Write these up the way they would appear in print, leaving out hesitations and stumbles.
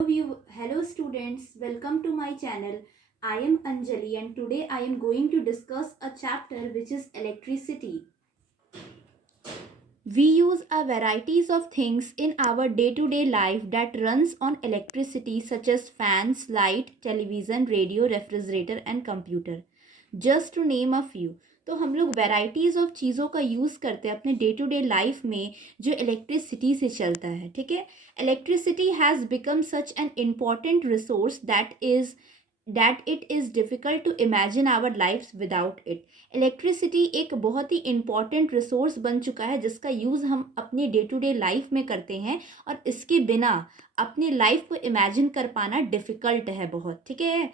Hello students, welcome to my channel. I am Anjali and today I am going to discuss a chapter which is electricity. We use a varieties of things in our day-to-day life that runs on electricity such as fans, light, television, radio, refrigerator and computer. Just to name a few. तो हम लोग varieties of चीज़ों का use करते हैं अपने day to day life में जो इलेक्ट्रिसिटी से चलता है. ठीक है. Electricity has become such an important resource that it is difficult to imagine our lifes without it. Electricity एक बहुत ही इम्पॉर्टेंट रिसोर्स बन चुका है जिसका यूज़ हम अपने डे टू डे लाइफ में करते हैं और इसके बिना अपनी लाइफ को इमेजिन कर पाना डिफ़िकल्ट है बहुत. ठीक है.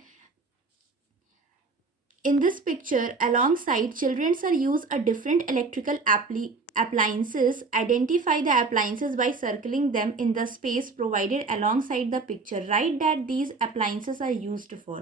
In this picture, alongside children are use a different electrical appliances. Identify the appliances by circling them in the space provided alongside the picture. Write that these appliances are used for.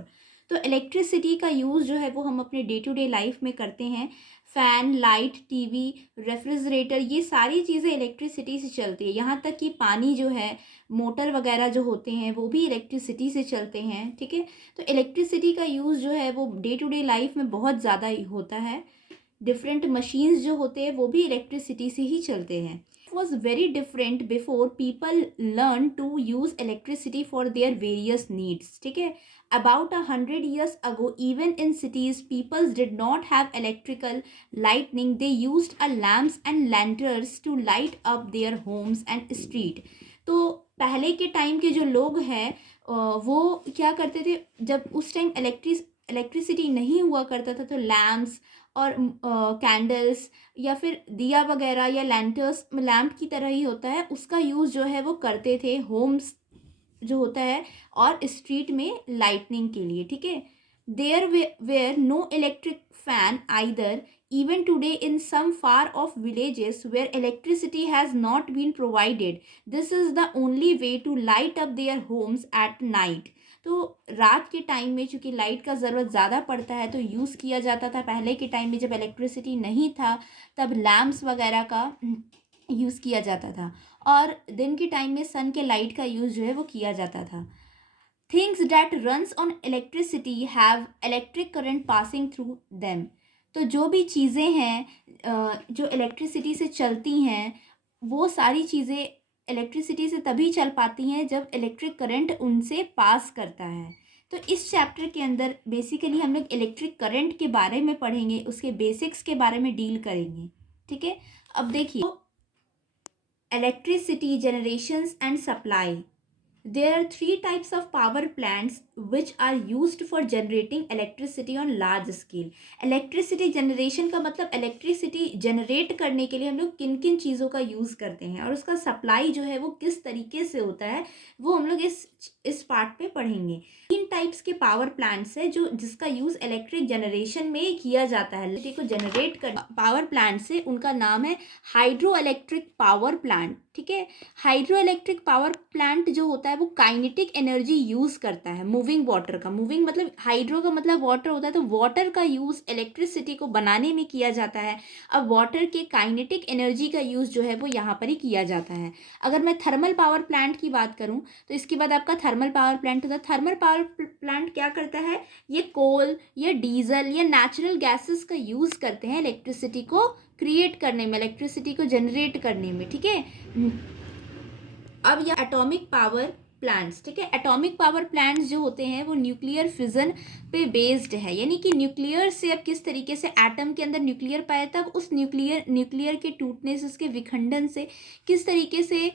तो electricity का use जो है वो हम अपने day to day life में करते हैं. फ़ैन, लाइट, टीवी, रेफ्रिजरेटर, ये सारी चीज़ें इलेक्ट्रिसिटी से चलती है. यहाँ तक कि पानी जो है, मोटर वगैरह जो होते हैं वो भी इलेक्ट्रिसिटी से चलते हैं. ठीक है. तो इलेक्ट्रिसिटी का यूज़ जो है वो डे टू डे लाइफ में बहुत ज़्यादा ही होता है. डिफरेंट मशीन्स जो होते हैं वो भी इलेक्ट्रिसिटी से ही चलते हैं. It was very different before people learn to use electricity for their various needs. ठीक है. About 100 years ago, even in cities, people did not have electrical lightning. They used a lamps and lanterns to light up their homes and street. तो पहले के time के जो लोग हैं वो क्या करते थे, जब उस टाइम इलेक्ट्रिसिटी नहीं हुआ करता था तो लैम्प्स और कैंडल्स या फिर दिया वगैरह या लैम्प की तरह ही होता है, उसका यूज़ जो है वो करते थे होम्स जो होता है और स्ट्रीट में लाइटनिंग के लिए. ठीक है. There were no electric fan either. Even today in some far off villages where electricity has not been provided, this is the only way to light up their homes at night. तो रात के time में चूँकि light का ज़रूरत ज़्यादा पड़ता है तो यूज़ किया जाता था. पहले के टाइम में जब इलेक्ट्रिसिटी नहीं था तब लैम्प्स वगैरह का यूज़ किया जाता था और दिन के टाइम में सन के लाइट का यूज़ जो है वो किया जाता था. Things that runs on electricity have electric current passing through them. तो जो भी चीज़ें हैं जो इलेक्ट्रिसिटी से चलती हैं वो सारी चीज़ें इलेक्ट्रिसिटी से तभी चल पाती हैं जब इलेक्ट्रिक करंट उनसे पास करता है. तो इस चैप्टर के अंदर बेसिकली हम लोग इलेक्ट्रिक करंट के बारे में पढ़ेंगे, उसके बेसिक्स के बारे में डील करेंगे. ठीक है. अब देखिए, electricity generations and supply. There are three types of power plants which are used for generating electricity on large scale. Electricity generation का मतलब इलेक्ट्रिसिटी जनरेट करने के लिए हम लोग किन किन चीज़ों का यूज़ करते हैं और उसका सप्लाई जो है वो किस तरीके से होता है वो हम लोग इस पार्ट पे पढ़ेंगे. तीन टाइप्स के पावर प्लांट्स है जो जिसका यूज़ इलेक्ट्रिक जनरेशन में किया जाता है. इलेक्ट्रिसिटी को जनरेट कर पावर प्लांट से उनका नाम है हाइड्रो इलेक्ट्रिक पावर प्लांट. ठीक है. हाइड्रो इलेक्ट्रिक पावर प्लांट जो होता है वो काइनेटिक एनर्जी यूज़ करता है मूविंग वाटर का. मूविंग मतलब हाइड्रो का मतलब वाटर होता है, तो वाटर का यूज़ इलेक्ट्रिसिटी को बनाने में किया जाता है. अब वाटर के काइनेटिक एनर्जी का यूज़ जो है वो यहाँ पर ही किया जाता है. अगर मैं थर्मल पावर प्लांट की बात करूँ तो इसके बाद आपका थर्मल पावर प्लांट होता है. थर्मल पावर प्लांट क्या करता है, ये कोल या डीजल या नेचुरल गैसेस का यूज़ करते हैं इलेक्ट्रिसिटी को क्रिएट करने में, इलेक्ट्रिसिटी को जनरेट करने में. ठीक है. अब यह एटॉमिक पावर प्लांट्स. ठीक है. एटॉमिक पावर प्लांट्स जो होते हैं वो न्यूक्लियर फिजन पे बेस्ड है, यानी कि न्यूक्लियर से अब किस तरीके से एटम के अंदर न्यूक्लियर पाया तब उस न्यूक्लियर के टूटने से, उसके विखंडन से किस तरीके से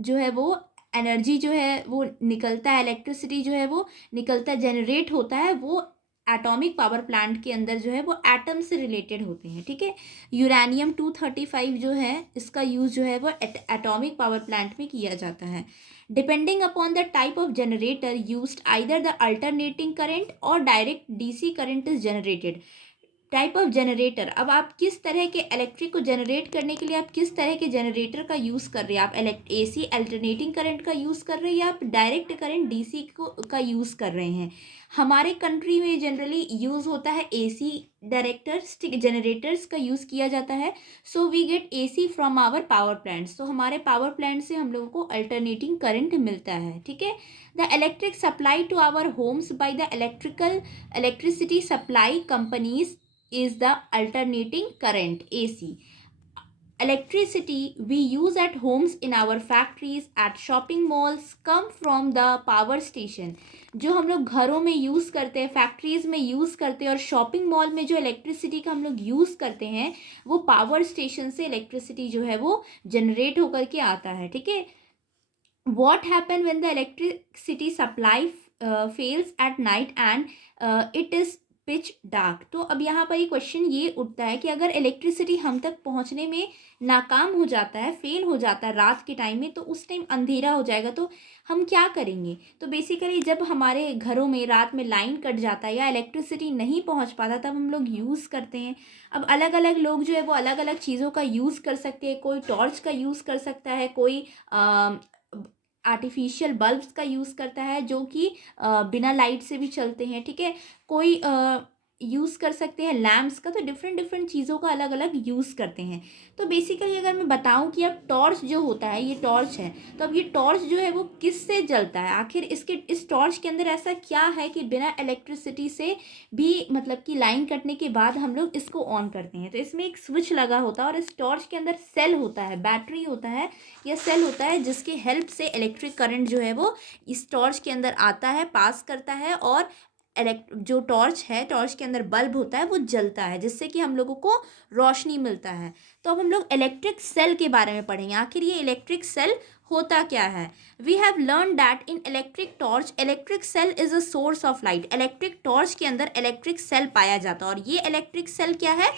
जो है वो एनर्जी जो है वो निकलता है, इलेक्ट्रिसिटी जो है वो निकलता है, जनरेट होता है, वो एटॉमिक पावर प्लांट के अंदर जो है वो एटम से रिलेटेड होते हैं. ठीक है. यूरेनियम 235 जो है इसका यूज़ जो है वो एटॉमिक पावर प्लांट में किया जाता है. Depending upon the type of generator used either the alternating current और direct DC current is generated. Type of generator, अब आप किस तरह के इलेक्ट्रिक को जनरेट करने के लिए आप किस तरह के जनरेटर का यूज़ कर रहे हैं। आप एसी अल्टरनेटिंग करंट का यूज़ कर रहे हैं या आप डायरेक्ट करंट डीसी को का यूज़ कर रहे हैं। हमारे कंट्री में जनरली यूज़ होता है एसी डायरेक्टर्स, ठीक, जनरेटर्स का यूज़ किया जाता है। So we get AC from our power plants, तो हमारे पावर प्लांट से हम लोगों को अल्टरनेटिंग करंट मिलता है, ठीक है। The electric supply to our homes by the electricity supply companies is the alternating current AC. Electricity we use at homes, in our factories, at shopping malls come from the power station. जो हम लोग घरों में use करते हैं, factories में use करते हैं और शॉपिंग मॉल में जो इलेक्ट्रिसिटी का हम लोग यूज़ करते हैं वो पावर स्टेशन से इलेक्ट्रिसिटी जो है वो जनरेट होकर के आता है, ठीक है। What happen when the electricity supply fails at night and it is pitch dark. तो अब यहाँ पर ये क्वेश्चन ये उठता है कि अगर इलेक्ट्रिसिटी हम तक पहुँचने में नाकाम हो जाता है, फेल हो जाता है रात के टाइम में, तो उस टाइम अंधेरा हो जाएगा, तो हम क्या करेंगे। तो बेसिकली जब हमारे घरों में रात में लाइन कट जाता है या इलेक्ट्रिसिटी नहीं पहुँच पाता तब हम लोग यूज़ करते हैं। अब अलग अलग लोग जो है वो अलग अलग चीज़ों का यूज़ कर सकते हैं। कोई टॉर्च का यूज़ कर सकता है, कोई आर्टिफिशियल बल्ब्स का यूज़ करता है जो कि बिना लाइट से भी चलते हैं, ठीक है। कोई यूज़ कर सकते हैं लैम्प्स का, तो डिफरेंट डिफरेंट चीज़ों का अलग अलग यूज़ करते हैं। तो बेसिकली अगर मैं बताऊं कि अब टॉर्च जो होता है, ये टॉर्च है, तो अब ये टॉर्च जो है वो किससे जलता है, आखिर इस टॉर्च के अंदर ऐसा क्या है कि बिना इलेक्ट्रिसिटी से भी, मतलब कि लाइन कटने के बाद हम लोग इसको ऑन करते हैं। तो इसमें एक स्विच लगा होता है और इस टॉर्च के अंदर सेल होता है, बैटरी होता है या सेल होता है, जिसके हेल्प से इलेक्ट्रिक करंट जो है वो इस टॉर्च के अंदर आता है, पास करता है और जो टॉर्च है, टॉर्च के अंदर बल्ब होता है वो जलता है, जिससे कि हम लोगों को रोशनी मिलता है। तो अब हम लोग इलेक्ट्रिक सेल के बारे में पढ़ेंगे, आखिर ये इलेक्ट्रिक सेल होता क्या है। We have learn that in electric torch electric cell is a source of light. Electric torch के अंदर इलेक्ट्रिक सेल पाया जाता है और ये इलेक्ट्रिक सेल क्या है,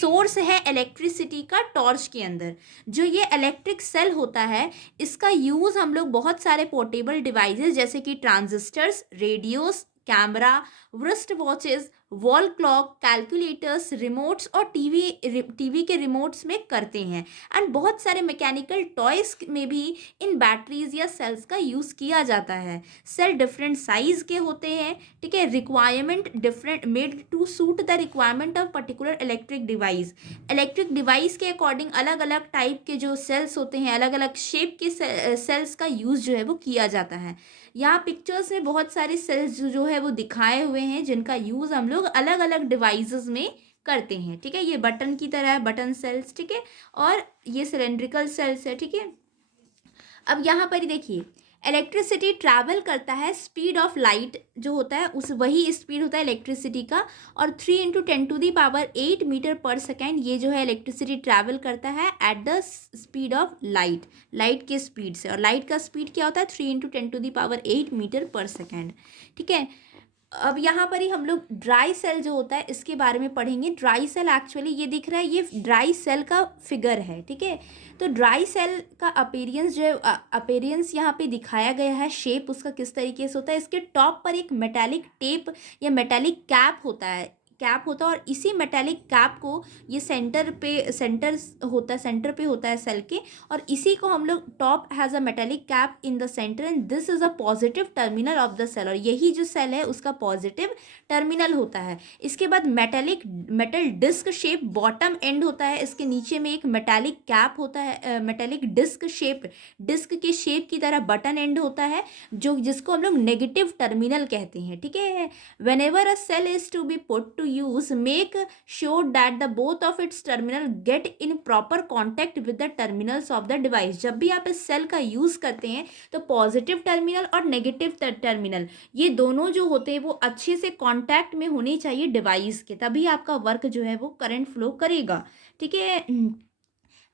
सोर्स है इलेक्ट्रिसिटी का टॉर्च के अंदर। जो ये इलेक्ट्रिक सेल होता है इसका यूज़ हम लोग बहुत सारे पोर्टेबल डिवाइसेस जैसे कि transistors, radios, camera, wrist watches, wall clock, calculators, remotes और टीवी के रिमोट्स में करते हैं। एंड बहुत सारे मैकेनिकल टॉयज में भी इन बैटरीज या सेल्स का यूज़ किया जाता है। सेल डिफरेंट साइज के होते हैं, ठीक है, requirement different made to suit the requirement of particular electric device. Electric device के अकॉर्डिंग अलग अलग टाइप के जो सेल्स होते हैं, अलग अलग शेप के सेल्स का यूज़ जो है वो किया जाता है। यहाँ पिक्चर्स में बहुत सारे सेल्स जो है वो दिखाए हुए हैं जिनका यूज़ हम लोग अलग अलग डिवाइसेस में करते हैं, ठीक है। ये बटन की तरह है, बटन सेल्स, ठीक है, और ये सिलेंड्रिकल सेल्स है, ठीक है। अब यहाँ पर ही देखिए, इलेक्ट्रिसिटी ट्रैवल करता है स्पीड ऑफ लाइट जो होता है उस वही स्पीड होता है इलेक्ट्रिसिटी का, और 3 × 10⁸ मीटर पर सेकेंड ये जो है इलेक्ट्रिसिटी ट्रैवल करता है at the speed of light, light के स्पीड से। और लाइट का स्पीड क्या होता है, 3 × 10⁸ मीटर पर सेकेंड, ठीक है। अब यहाँ पर ही हम लोग ड्राई सेल जो होता है इसके बारे में पढ़ेंगे। ड्राई सेल एक्चुअली ये दिख रहा है, ये ड्राई सेल का फिगर है, ठीक है। तो ड्राई सेल का अपीयरेंस जो है, अपीयरेंस यहाँ पे दिखाया गया है, शेप उसका किस तरीके से होता है। इसके टॉप पर एक मेटालिक टेप या मेटालिक कैप होता है, और इसी मेटालिक कैप को ये सेंटर पे होता है सेल के, और इसी को हम लोग top has a metallic cap in the centre and this is a positive terminal of the cell, और यही जो सेल है उसका पॉजिटिव टर्मिनल होता है। इसके बाद metal disc shape bottom end होता है, इसके नीचे में एक मेटालिक कैप होता है, मेटालिक डिस्क के शेप की तरह बटन एंड होता है, जिसको हम लोग नेगेटिव टर्मिनल कहते हैं, ठीक है। whenever a cell is to be put to use, make sure that the both of its terminal get in proper contact with the terminals of the device। जब भी आप इस सेल का यूज करते हैं तो पॉजिटिव टर्मिनल और negative terminal ये दोनों जो होते हैं वो अच्छे से कांटेक्ट में होने चाहिए डिवाइस के, तभी आपका वर्क जो है वो करंट फ्लो करेगा, ठीक है।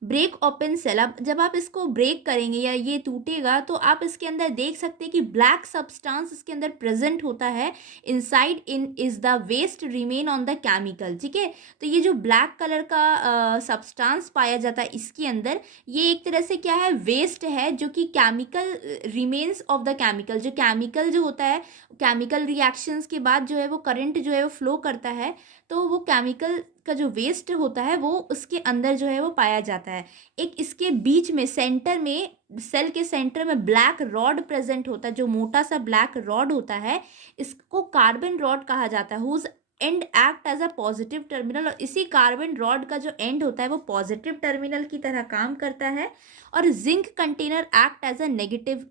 ब्रेक ओपन सेल, अब जब आप इसको ब्रेक करेंगे या ये टूटेगा तो आप इसके अंदर देख सकते हैं कि ब्लैक सब्सटेंस इसके अंदर प्रेजेंट होता है। Inside in is the waste remain on the chemical, ठीक है। तो ये जो ब्लैक कलर का सब्सटेंस पाया जाता है इसके अंदर, ये एक तरह से क्या है, वेस्ट है, जो कि chemical remains of the chemical, जो केमिकल जो होता है, केमिकल रिएक्शंस के बाद जो है वो करंट जो है वो फ्लो करता है, तो वो केमिकल का जो वेस्ट होता है वो उसके अंदर जो है वो पाया जाता है। एक इसके बीच में सेंटर में, सेल के सेंटर में ब्लैक रॉड प्रेजेंट होता है, जो मोटा सा ब्लैक रॉड होता है, इसको कार्बन रॉड कहा जाता है, whose end act as a positive terminal. और इसी कार्बन रॉड का जो एंड होता है वो पॉजिटिव टर्मिनल की तरह काम करता है। और zinc container act as a negative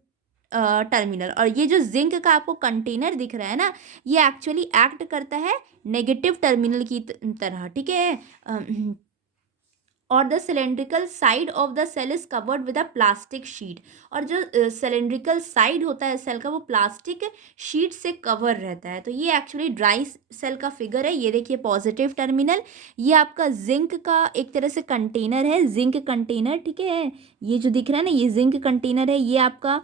terminal. और ये जो जिंक का आपको कंटेनर दिख रहा है ना, ये एक्चुअली एक्ट करता है नेगेटिव टर्मिनल की तरह, ठीक है। और the cylindrical side of the cell is covered with a plastic sheet. और जो सिलेंड्रिकल साइड होता है सेल का, वो प्लास्टिक शीट से कवर रहता है। तो ये एक्चुअली ड्राई सेल का फिगर है। ये देखिए पॉजिटिव टर्मिनल, ये आपका जिंक का एक तरह से कंटेनर है, जिंक कंटेनर, ठीक है। ये जो दिख रहा है ना, ये जिंक कंटेनर है। ये आपका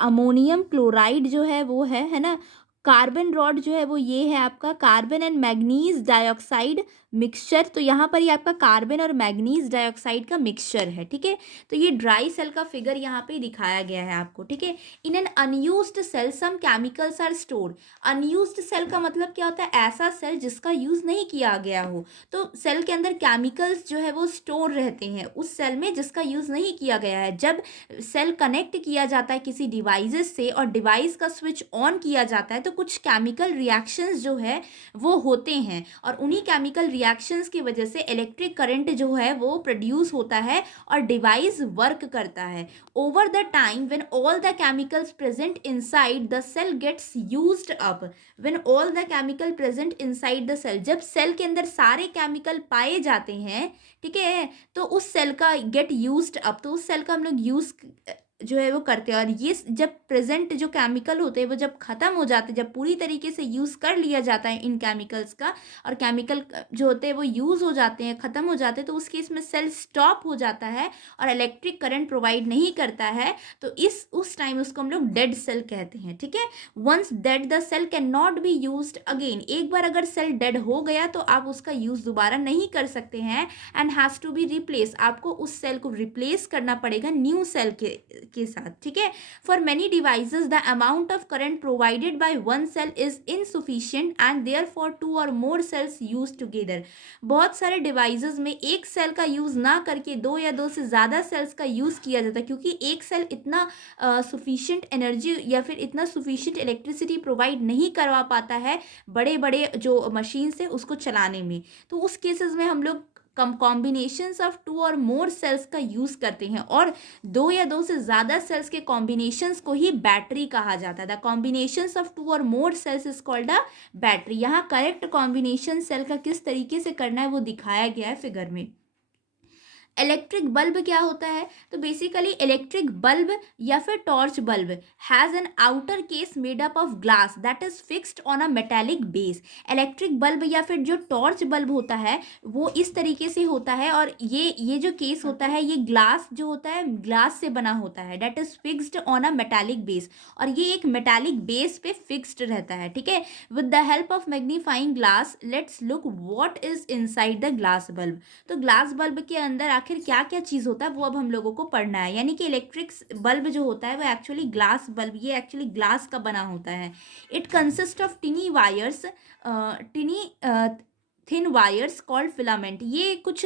अमोनियम क्लोराइड जो है वो है ना। कार्बन रॉड जो है वो ये है आपका carbon and manganese dioxide mixture. तो यहाँ पर ये आपका कार्बन और मैग्नीज डाइऑक्साइड का मिक्सचर है, ठीक है। तो ये ड्राई सेल का फिगर यहाँ पे दिखाया गया है आपको, ठीक है। In an unused cell some chemicals are stored. Unused cell का मतलब क्या होता है, ऐसा सेल जिसका यूज नहीं किया गया हो। तो सेल के अंदर केमिकल्स जो है वो स्टोर रहते हैं उस सेल में जिसका यूज नहीं किया गया है। जब सेल कनेक्ट किया जाता है किसी डिवाइसेस से और डिवाइस का स्विच ऑन किया जाता है, तो कुछ केमिकल रिएक्शंस जो है वो होते हैं, और उन्हीं केमिकल रिएक्शंस की वजह से इलेक्ट्रिक करंट जो है वो प्रोड्यूस होता है और डिवाइस वर्क करता है। Over the time when all the chemicals present inside the cell gets used up. When all the chemical present inside the cell, जब सेल के अंदर सारे केमिकल पाए जाते हैं, ठीक है, तो उस सेल का गेट यूज्ड अप, तो उस सेल का हम लोग यूज जो है वो करते हैं। और ये जब प्रेजेंट जो केमिकल होते हैं वो जब ख़त्म हो जाते हैं, जब पूरी तरीके से यूज़ कर लिया जाता है इन केमिकल्स का, और केमिकल जो होते हैं वो यूज़ हो जाते हैं, ख़त्म हो जाते हैं, तो उस केस में सेल स्टॉप हो जाता है और इलेक्ट्रिक करंट प्रोवाइड नहीं करता है। तो उस टाइम उसको हम लोग डेड सेल कहते हैं, ठीक है। Once dead the cell can not be used again. एक बार अगर सेल डेड हो गया तो आप उसका यूज़ दोबारा नहीं कर सकते हैं, and has to be replace. आपको उस सेल को रिप्लेस करना पड़ेगा न्यू सेल के साथ, ठीक है। For many devices the amount of current provided by one cell is insufficient and therefore two और मोर सेल्स यूज टुगेदर। बहुत सारे डिवाइसेस में एक सेल का यूज ना करके दो या दो से ज़्यादा सेल्स का यूज किया जाता है, क्योंकि एक सेल इतना सुफिशिएंट एनर्जी या फिर इतना सुफिशिएंट इलेक्ट्रिसिटी प्रोवाइड नहीं करवा पाता है बड़े बड़े जो मशीन से उसको चलाने में। तो उस केसेस में हम लोग कॉम्बिनेशंस ऑफ टू और मोर सेल्स का यूज करते हैं, और दो या दो से ज़्यादा सेल्स के कॉम्बिनेशंस को ही बैटरी कहा जाता है। द कॉम्बिनेशंस ऑफ टू और more cells is called a battery. यहाँ करेक्ट कॉम्बिनेशन सेल का किस तरीके से करना है वो दिखाया गया है फिगर में। इलेक्ट्रिक बल्ब क्या होता है, तो बेसिकली इलेक्ट्रिक बल्ब या फिर torch bulb has an outer case made up of glass that is fixed on a metallic base. Electric bulb या फिर जो टॉर्च बल्ब होता है वो इस तरीके से होता है, और ये जो केस होता है ये ग्लास जो होता है ग्लास से बना होता है, that is fixed on a metallic base, और ये एक मेटालिक बेस पे फिक्स्ड रहता है, ठीक है। With the help of magnifying glass let's look what is inside the glass bulb. तो ग्लास बल्ब के अंदर आखिर क्या क्या चीज़ होता है वो अब हम लोगों को पढ़ना है। यानी कि इलेक्ट्रिक बल्ब जो होता है वो एक्चुअली ग्लास बल्ब, ये एक्चुअली ग्लास का बना होता है। It consist of टिनी wires, टिनी thin wires called filament. ये कुछ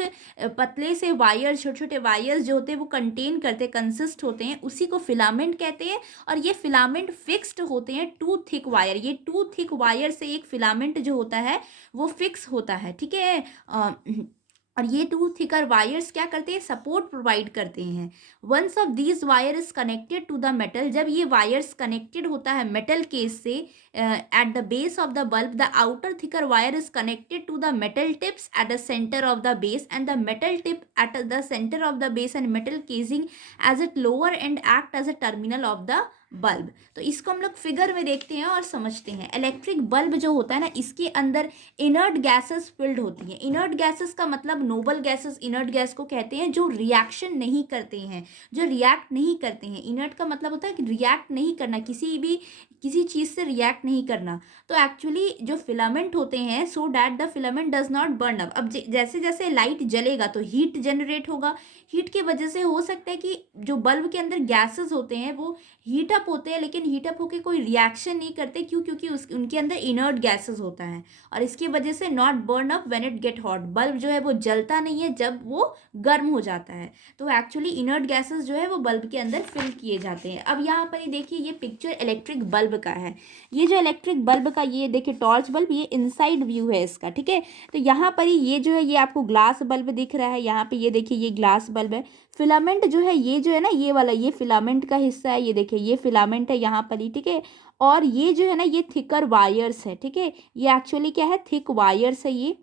पतले से वायर, छोटे छोटे वायर्स जो होते हैं वो कंटेन करते, कंसिस्ट होते हैं, उसी को फिलामेंट कहते हैं। और ये फिलामेंट फिक्स्ड होते हैं टू थिक वायर, ये टू थिक वायर से एक फिलामेंट जो होता है वो फिक्स होता है, ठीक है। और ये टू थिकर वायर्स क्या करते हैं, सपोर्ट प्रोवाइड करते हैं। Once of these wire is connected to the metal, जब ये वायर्स कनेक्टेड होता है मेटल केस से at the base of the bulb, the outer thicker wire is connected to the metal tips at the centre of the base, and the metal tip at the centre of the base and metal casing as it lower end act as a terminal of the bulb. तो इसको हम लोग figure में देखते हैं और समझते हैं। इलेक्ट्रिक बल्ब जो होता है ना, इसके अंदर इनर्ट गैसेस फिल्ड होती हैं। इनर्ट गैसेस का मतलब नोबल गैसेस इनर्ट गैस को कहते हैं जो रिएक्शन नहीं करते हैं, जो रिएक्ट नहीं करते हैं। इनर्ट का मतलब होता है कि रिएक्ट नहीं करना, किसी चीज़ से रिएक्ट नहीं करना। तो एक्चुअली जो फिलामेंट होते हैं, so that the filament does not burn up. अब जैसे जैसे लाइट जलेगा तो हीट जनरेट होगा। हीट की वजह से हो सकता है कि जो बल्ब के अंदर गैसेस होते हैं वो हीट अप होते हैं, लेकिन हीट अप होकर कोई रिएक्शन नहीं करते। क्यों? क्योंकि उनके अंदर इनर्ट गैसेस होता है, और इसकी वजह से not burn up when it get hot. Bulb जो है वो जलता नहीं है जब वो गर्म हो जाता है। तो एक्चुअली इनर्ट गैसेस जो है वो बल्ब के अंदर फिल किए जाते हैं। अब यहाँ पर ही देखिए, ये पिक्चर इलेक्ट्रिक बल्ब का है। ये जो इलेक्ट्रिक बल्ब का, ये देखिए टॉर्च बल्ब, ये इनसाइड व्यू है इसका, ठीक है। तो यहाँ पर ही ये जो है, ये आपको ग्लास बल्ब दिख रहा है। यहाँ पे ये देखिए, ये ग्लास बल्ब है। फिलामेंट जो है, ये जो है ना, ये वाला, ये फिलामेंट का हिस्सा है। ये देखिए, ये फिलामेंट है यहाँ पर ही, ठीक है। और ये जो है ना, ये थिकर वायर्स है, ठीक है। ये एक्चुअली क्या है, थिक वायर्स है ये।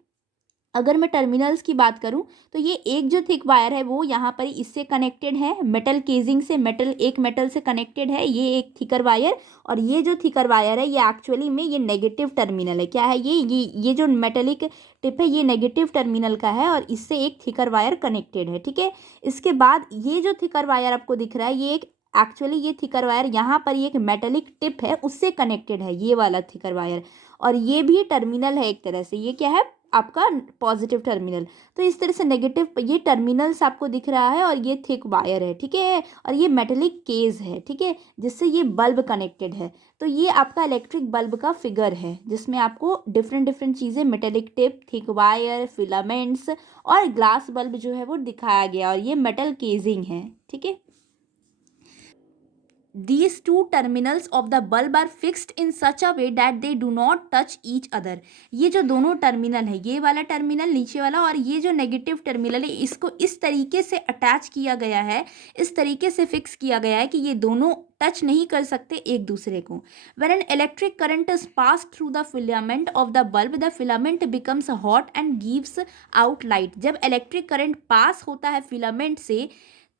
अगर मैं टर्मिनल्स की बात करूं तो ये एक जो थिक वायर है वो यहाँ पर इससे कनेक्टेड है, मेटल केजिंग से, एक मेटल से कनेक्टेड है ये एक थिकर वायर। और ये जो थिकर वायर है ये एक्चुअली में ये नेगेटिव टर्मिनल है। क्या है ये जो मेटेलिक टिप है ये नेगेटिव टर्मिनल का है, और इससे एक थिकर वायर कनेक्टेड है, ठीक है। इसके बाद ये जो थिकर वायर आपको दिख रहा है, ये एक एक्चुअली ये थिकर वायर यहाँ पर ये एक मेटेलिक टिप है उससे कनेक्टेड है, ये वाला थिकर वायर। और ये भी टर्मिनल है एक तरह से, ये क्या है आपका पॉजिटिव टर्मिनल। तो इस तरह से नेगेटिव, ये टर्मिनल्स आपको दिख रहा है, और ये थिक वायर है, ठीक है। और ये मेटेलिक केज है, ठीक है, जिससे ये बल्ब कनेक्टेड है। तो ये आपका इलेक्ट्रिक बल्ब का फिगर है, जिसमें आपको डिफरेंट डिफरेंट चीज़ें, metallic tip, thick wire, filaments और ग्लास बल्ब जो है वो दिखाया गया, और ये मेटल केजिंग है, ठीक है। These two terminals of the bulb are fixed in such a way that they do not touch each other. ये जो दोनों टर्मिनल है, ये वाला टर्मिनल नीचे वाला और ये जो नेगेटिव टर्मिनल है, इसको इस तरीके से अटैच किया गया है, इस तरीके से फिक्स किया गया है कि ये दोनों टच नहीं कर सकते एक दूसरे को। When an electric current is passed through the filament of the bulb, the filament becomes hot and gives out light. जब इलेक्ट्रिक करंट पास होता है फिलामेंट से,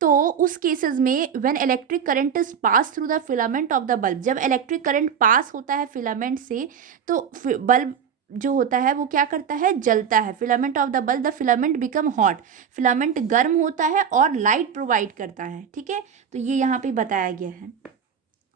तो उस केसेस में when electric current is pass through the filament of the bulb, जब electric current pass होता है फिलामेंट से, तो बल्ब जो होता है वो क्या करता है, जलता है। Filament of the bulb, the filament become hot, filament गर्म होता है और लाइट प्रोवाइड करता है, ठीक है। तो ये यहाँ पे बताया गया है।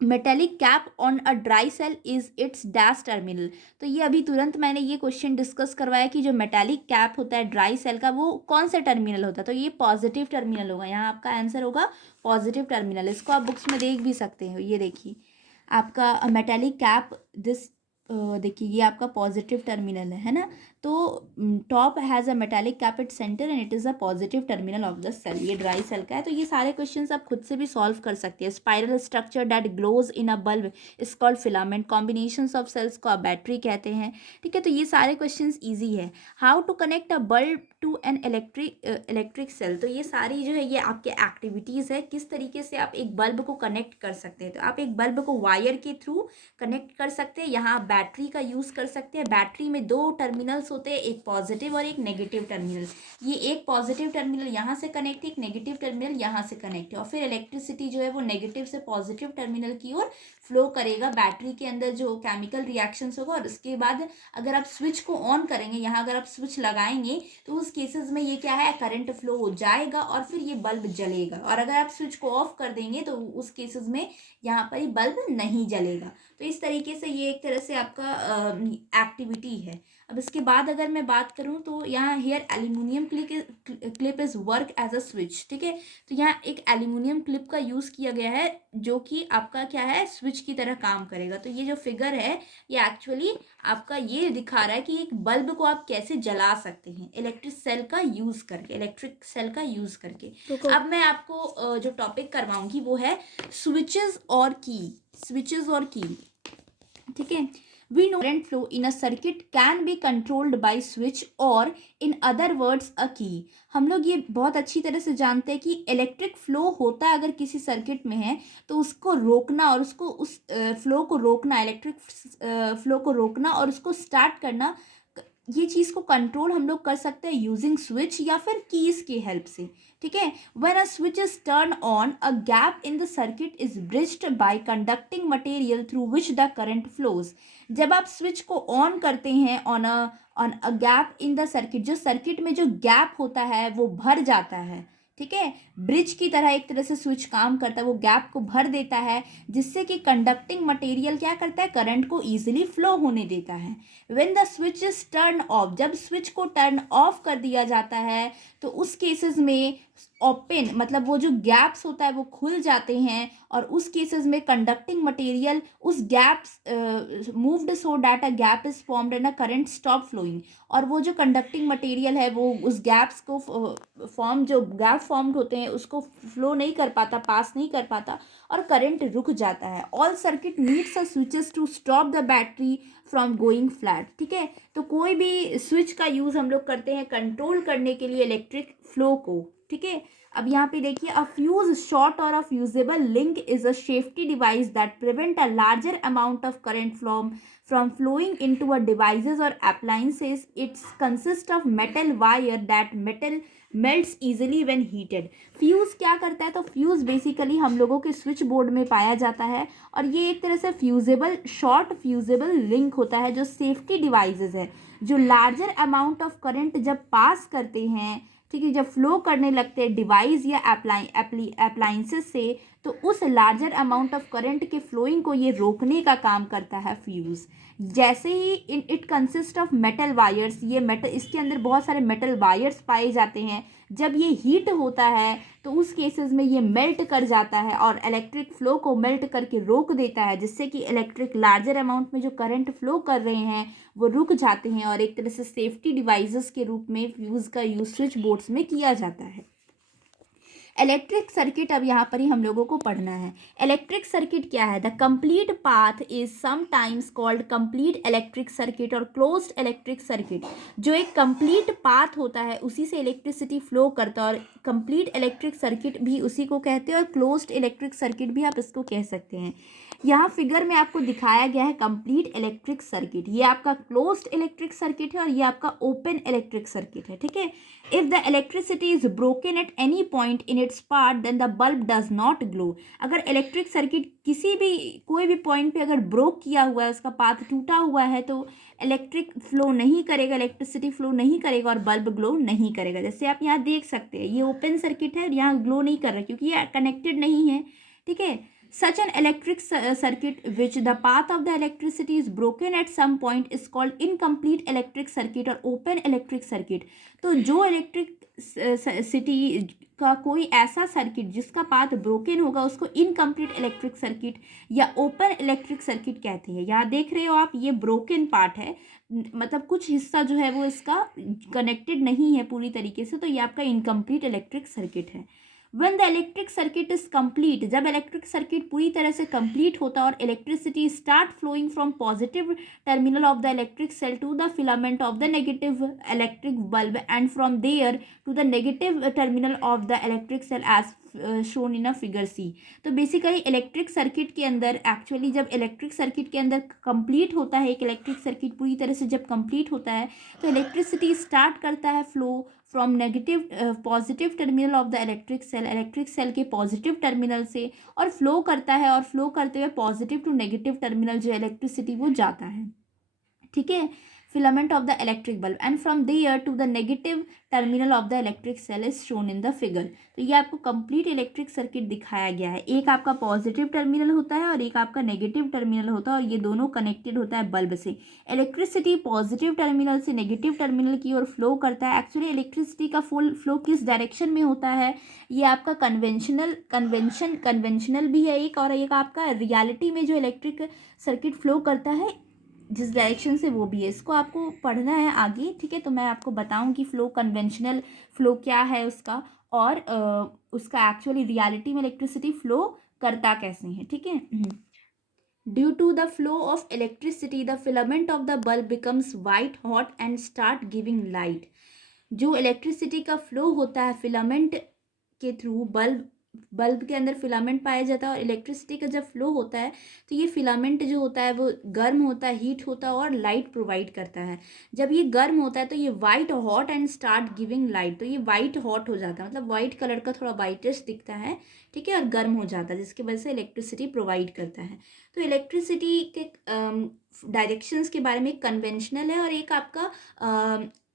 Metallic cap on a dry cell is its dash terminal. तो ये अभी तुरंत मैंने ये क्वेश्चन डिस्कस करवाया कि जो मेटेलिक कैप होता है ड्राई सेल का, वो कौन सा टर्मिनल होता है। तो ये पॉजिटिव टर्मिनल होगा, यहाँ आपका आंसर होगा पॉजिटिव टर्मिनल। इसको आप बुक्स में देख भी सकते हो। ये देखिए आपका मेटेलिक कैप, दिस देखिए ये आपका पॉजिटिव टर्मिनल है ना। तो top has a metallic cap at centre and it is a positive terminal of the cell. ये ड्राई सेल का है। तो ये सारे क्वेश्चंस आप खुद से भी सॉल्व कर सकते हैं। Spiral structure that glows in a bulb is called filament. Combinations of cells को आप बैटरी कहते हैं, ठीक है। तो ये सारे क्वेश्चंस ईजी है। How to connect a bulb to an electric cell. तो ये सारी जो है ये आपके एक्टिविटीज़ है, किस तरीके से आप एक बल्ब को कनेक्ट कर सकते हैं। तो आप एक बल्ब को वायर के थ्रू कनेक्ट कर सकते हैं। यहाँ बैटरी का यूज़ कर सकते हैं। बैटरी में दो टर्मिनल्स होते हैं, एक पॉजिटिव और एक नेगेटिव टर्मिनल। ये एक पॉजिटिव टर्मिनल यहाँ से कनेक्ट है, एक नेगेटिव टर्मिनल यहाँ से कनेक्ट है, और फिर इलेक्ट्रिसिटी जो है वो नेगेटिव से पॉजिटिव टर्मिनल की ओर फ्लो करेगा। बैटरी के अंदर जो केमिकल रिएक्शंस होगा, और उसके बाद अगर आप स्विच को ऑन करेंगे, यहाँ अगर आप स्विच लगाएंगे तो उस केसेस में ये क्या है, करंट फ्लो हो जाएगा और फिर ये बल्ब जलेगा। और अगर आप स्विच को ऑफ कर देंगे तो उस केसेस में यहाँ पर ही बल्ब नहीं जलेगा। तो इस तरीके से ये एक तरह से आपका एक्टिविटी है। अब इसके बाद अगर मैं बात करूँ तो यहाँ here aluminium clip is work as a switch, ठीक है। तो यहाँ एक एल्यूमिनियम क्लिप का यूज़ किया गया है जो कि आपका क्या है, स्विच की तरह काम करेगा। तो ये जो फिगर है ये एक्चुअली आपका ये दिखा रहा है कि एक बल्ब को आप कैसे जला सकते हैं इलेक्ट्रिक सेल का यूज़ करके। अब मैं आपको जो टॉपिक करवाऊंगी वो है स्विचेस और की, ठीक है। We know current flow in a circuit can be controlled by switch or in other words a key. हम लोग ये बहुत अच्छी तरह से जानते हैं कि इलेक्ट्रिक फ्लो होता है अगर किसी सर्किट में है तो उसको रोकना और उसको उस फ्लो को रोकना, इलेक्ट्रिक फ्लो को रोकना और उसको स्टार्ट करना ये चीज़ को कंट्रोल हम लोग कर सकते हैं यूजिंग स्विच या फिर कीज की हेल्प से, ठीक है। When a switch is turn on, a gap in the circuit is bridged bye conducting material through which the current flows. जब आप स्विच को ऑन करते हैं on a gap in the circuit, जो सर्किट में जो गैप होता है वो भर जाता है, ठीक है। ब्रिज की तरह एक तरह से स्विच काम करता है, वो गैप को भर देता है, जिससे कि कंडक्टिंग मटेरियल क्या करता है, करंट को ईजिली फ्लो होने देता है। When the switch is turn off, जब स्विच को टर्न ऑफ कर दिया जाता है तो उस केसेस में ओपन, मतलब वो जो गैप्स होता है वो खुल जाते हैं, और उस केसेस में कंडक्टिंग मटेरियल उस gaps moved so that a gap is formed and a current stop flowing. और वो जो कंडक्टिंग मटेरियल है वो उस गैप्स को जो गैप फॉर्म्ड होते हैं उसको फ्लो नहीं कर पाता, पास नहीं कर पाता, और करंट रुक जाता है। All circuit needs a switches to stop the battery from going flat, ठीक है। तो कोई भी स्विच का यूज़ हम लोग करते हैं कंट्रोल करने के लिए इलेक्ट्रिक फ्लो को, ठीक है। अब यहाँ पे देखिए, अ फ्यूज शॉर्ट और a fusible link is a safety device that prevent a larger amount of current from flowing into a devices or appliances. It consists of metal wire that metal melts easily when heated. Fuse क्या करता है, तो fuse basically हम लोगों के switch board में पाया जाता है, और ये एक तरह से फ्यूजेबल शॉर्ट फ्यूजेबल लिंक होता है जो सेफ्टी डिवाइसेस है, जो लार्जर अमाउंट ऑफ करंट जब पास करते हैं, ठीक है, जब फ्लो करने लगते हैं डिवाइस या अप्लाइंसेस से, तो उस लार्जर अमाउंट ऑफ करंट के फ्लोइंग को ये रोकने का काम करता है फ्यूज़। जैसे ही it consist of metal wires, ये मेटल, इसके अंदर बहुत सारे मेटल वायर्स पाए जाते हैं। जब ये हीट होता है तो उस केसेस में ये मेल्ट कर जाता है और इलेक्ट्रिक फ्लो को मेल्ट करके रोक देता है, जिससे कि इलेक्ट्रिक लार्जर अमाउंट में जो करंट फ्लो कर रहे हैं वो रुक जाते हैं, और एक तरह से सेफ्टी डिवाइसेस के रूप में फ्यूज़ का यूज स्विच बोर्ड्स में किया जाता है। इलेक्ट्रिक सर्किट अब यहाँ पर ही हम लोगों को पढ़ना है। इलेक्ट्रिक सर्किट क्या है? The complete path is sometimes called complete electric circuit और क्लोज्ड इलेक्ट्रिक सर्किट। जो एक कंप्लीट पाथ होता है उसी से इलेक्ट्रिसिटी फ्लो करता है, और कंप्लीट इलेक्ट्रिक सर्किट भी उसी को कहते हैं, और क्लोज्ड इलेक्ट्रिक सर्किट भी आप इसको कह सकते हैं। यहाँ फिगर में आपको दिखाया गया है कंप्लीट इलेक्ट्रिक सर्किट, ये आपका क्लोज्ड इलेक्ट्रिक सर्किट है और ये आपका ओपन इलेक्ट्रिक सर्किट है, ठीक है। If the electricity is broken at any point in its part then the bulb does not glow. अगर इलेक्ट्रिक सर्किट किसी भी कोई भी पॉइंट पे अगर ब्रोक किया हुआ है, उसका पाथ टूटा हुआ है, तो इलेक्ट्रिक फ्लो नहीं करेगा, इलेक्ट्रिसिटी फ्लो नहीं करेगा और बल्ब ग्लो नहीं करेगा। जैसे आप यहाँ देख सकते हैं, ये ओपन सर्किट है, यहाँ ग्लो नहीं कर रहा क्योंकि ये कनेक्टेड नहीं है, ठीक है। Such an electric circuit which the path of the electricity is broken at some point is called incomplete electric circuit और open electric circuit। तो जो इलेक्ट्रिक सिटी का कोई ऐसा सर्किट जिसका पाथ ब्रोकन होगा उसको इनकम्प्लीट इलेक्ट्रिक सर्किट या ओपन इलेक्ट्रिक सर्किट कहते हैं। यहाँ देख रहे हो आप, ये ब्रोकन पार्ट है, मतलब कुछ हिस्सा जो है वो इसका कनेक्टेड नहीं है पूरी तरीके से, तो ये आपका इनकम्प्लीट इलेक्ट्रिक सर्किट है। When the electric circuit is complete, जब इलेक्ट्रिक सर्किट पूरी तरह से कंप्लीट होता है और electricity start flowing from positive terminal of the electric cell to the filament of the negative electric bulb and from there to the negative terminal of the electric cell as shown in a figure C. तो basically electric circuit के अंदर actually जब electric circuit के अंदर complete होता है, एक electric circuit पूरी तरह से जब कंप्लीट होता है तो इलेक्ट्रिसिटी स्टार्ट करता है flow from negative positive terminal of the electric cell के पॉजिटिव टर्मिनल से, और फ्लो करता है, और फ्लो करते हुए पॉजिटिव टू नेगेटिव टर्मिनल जो इलेक्ट्रिसिटी वो जाता है, ठीक है, filament of the electric bulb and from there to the negative terminal of the electric cell is shown in the figure। तो ये आपको कंप्लीट इलेक्ट्रिक सर्किट दिखाया गया है। एक आपका पॉजिटिव टर्मिनल होता है और एक आपका नेगेटिव टर्मिनल होता है, और ये दोनों कनेक्टेड होता है बल्ब से। इलेक्ट्रिसिटी पॉजिटिव टर्मिनल से नेगेटिव टर्मिनल की ओर फ्लो करता है। एक्चुअली इलेक्ट्रिसिटी का फुल फ्लो किस डायरेक्शन में होता है, ये आपका कन्वेंशनल भी है एक, और एक आपका रियलिटी में जो इलेक्ट्रिक सर्किट फ्लो करता है जिस डायरेक्शन से वो भी है। इसको आपको पढ़ना है आगे, ठीक है। तो मैं आपको बताऊंगी फ्लो, कन्वेंशनल फ्लो क्या है उसका, और उसका एक्चुअली रियलिटी में इलेक्ट्रिसिटी फ्लो करता कैसे है, ठीक है। Due to the flow of electricity the filament of the bulb becomes white hot and start giving light. जो इलेक्ट्रिसिटी का फ्लो होता है फिलामेंट के थ्रू बल्ब बल्ब के अंदर फिलामेंट पाया जाता है और इलेक्ट्रिसिटी का जब फ्लो होता है तो ये फिलामेंट जो होता है वो गर्म होता है, हीट होता है और लाइट प्रोवाइड करता है। जब ये गर्म होता है तो ये white hot and start giving light, तो ये वाइट हॉट हो जाता है, मतलब वाइट कलर का थोड़ा वाइटिश दिखता है, ठीक है, और गर्म हो जाता है, जिसकी वजह से इलेक्ट्रिसिटी प्रोवाइड करता है। तो इलेक्ट्रिसिटी के डायरेक्शंस के बारे में एक कन्वेंशनल है और एक आपका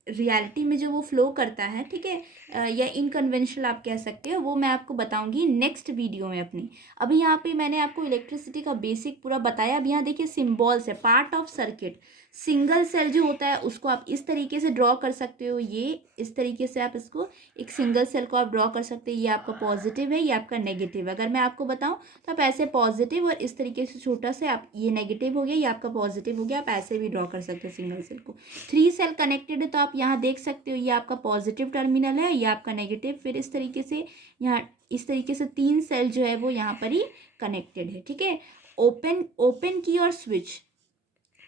रियलिटी में जो वो फ्लो करता है, ठीक है, या इनकन्वेंशनल आप कह सकते हो, वो मैं आपको बताऊंगी नेक्स्ट वीडियो में अपनी। अभी यहाँ पे मैंने आपको इलेक्ट्रिसिटी का बेसिक पूरा बताया। अब यहाँ देखिए सिम्बॉल्स है, part of circuit. Single cell जो होता है उसको आप इस तरीके से ड्रॉ कर सकते हो, ये इस तरीके से आप इसको एक सिंगल सेल को आप ड्रॉ कर सकते हो। ये आपका पॉजिटिव है, ये आपका नेगेटिव है। अगर मैं आपको बताऊं तो आप ऐसे पॉजिटिव और इस तरीके से छोटा से आप, ये नेगेटिव हो गया, ये आपका पॉजिटिव हो गया, आप ऐसे भी ड्रॉ कर सकते हो सिंगल सेल को। 3 सेल कनेक्टेड है तो आप यहाँ देख सकते हो, ये आपका पॉजिटिव टर्मिनल है, ये आपका नेगेटिव, फिर इस तरीके से यहाँ इस तरीके से 3 सेल जो है वो यहाँ पर ही कनेक्टेड है, ठीक है। ओपन ओपन की और स्विच,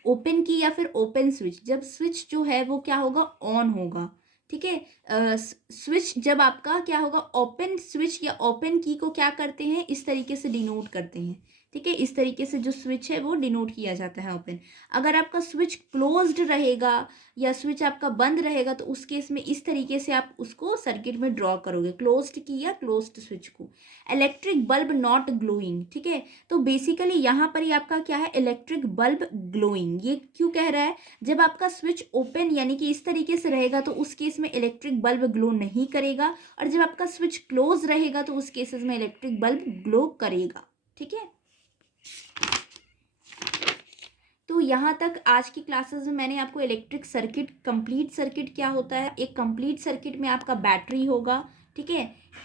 ओपन की या फिर ओपन स्विच, जब स्विच जो है वो क्या होगा, ऑन होगा, ठीक है। स्विच जब आपका क्या होगा, ओपन स्विच या ओपन की को क्या करते हैं, इस तरीके से डिनोट करते हैं, ठीक है। इस तरीके से जो स्विच है वो डिनोट किया जाता है ओपन। अगर आपका स्विच क्लोज्ड रहेगा या स्विच आपका बंद रहेगा तो उस केस में इस तरीके से आप उसको सर्किट में ड्रॉ करोगे, क्लोज्ड की या क्लोज्ड स्विच को। इलेक्ट्रिक बल्ब नॉट ग्लोइंग, ठीक है। तो बेसिकली यहाँ पर ही आपका क्या है, इलेक्ट्रिक बल्ब ग्लोइंग। ये क्यों कह रहा है, जब आपका स्विच ओपन यानी कि इस तरीके से रहेगा तो उस केस में इलेक्ट्रिक बल्ब ग्लो नहीं करेगा, और जब आपका स्विच क्लोज रहेगा तो उस केसेस में इलेक्ट्रिक बल्ब ग्लो करेगा, ठीक है। तो यहाँ तक आज की क्लासेस में मैंने आपको इलेक्ट्रिक सर्किट, कंप्लीट सर्किट क्या होता है, एक कंप्लीट सर्किट में आपका बैटरी होगा, ठीक है,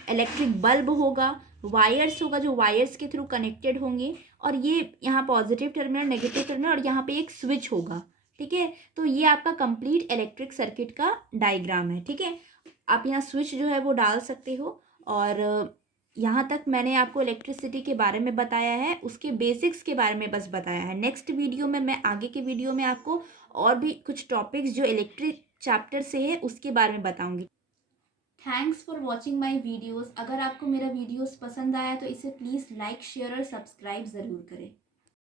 इलेक्ट्रिक बल्ब होगा, वायर्स होगा जो वायर्स के थ्रू कनेक्टेड होंगे, और ये यहाँ पॉजिटिव टर्मिनल, नेगेटिव टर्मिनल, और यहाँ पे एक स्विच होगा, ठीक है। तो ये आपका कंप्लीट इलेक्ट्रिक सर्किट का डायग्राम है, ठीक है। आप यहाँ स्विच जो है वो डाल सकते हो। और यहाँ तक मैंने आपको इलेक्ट्रिसिटी के बारे में बताया है, उसके बेसिक्स के बारे में बस बताया है। नेक्स्ट वीडियो में मैं आगे के वीडियो में आपको और भी कुछ टॉपिक्स जो इलेक्ट्रिक चैप्टर से है उसके बारे में बताऊंगी। Thanks for watching my videos. अगर आपको मेरा वीडियोज़ पसंद आया तो इसे प्लीज़ लाइक, शेयर और सब्सक्राइब ज़रूर करें।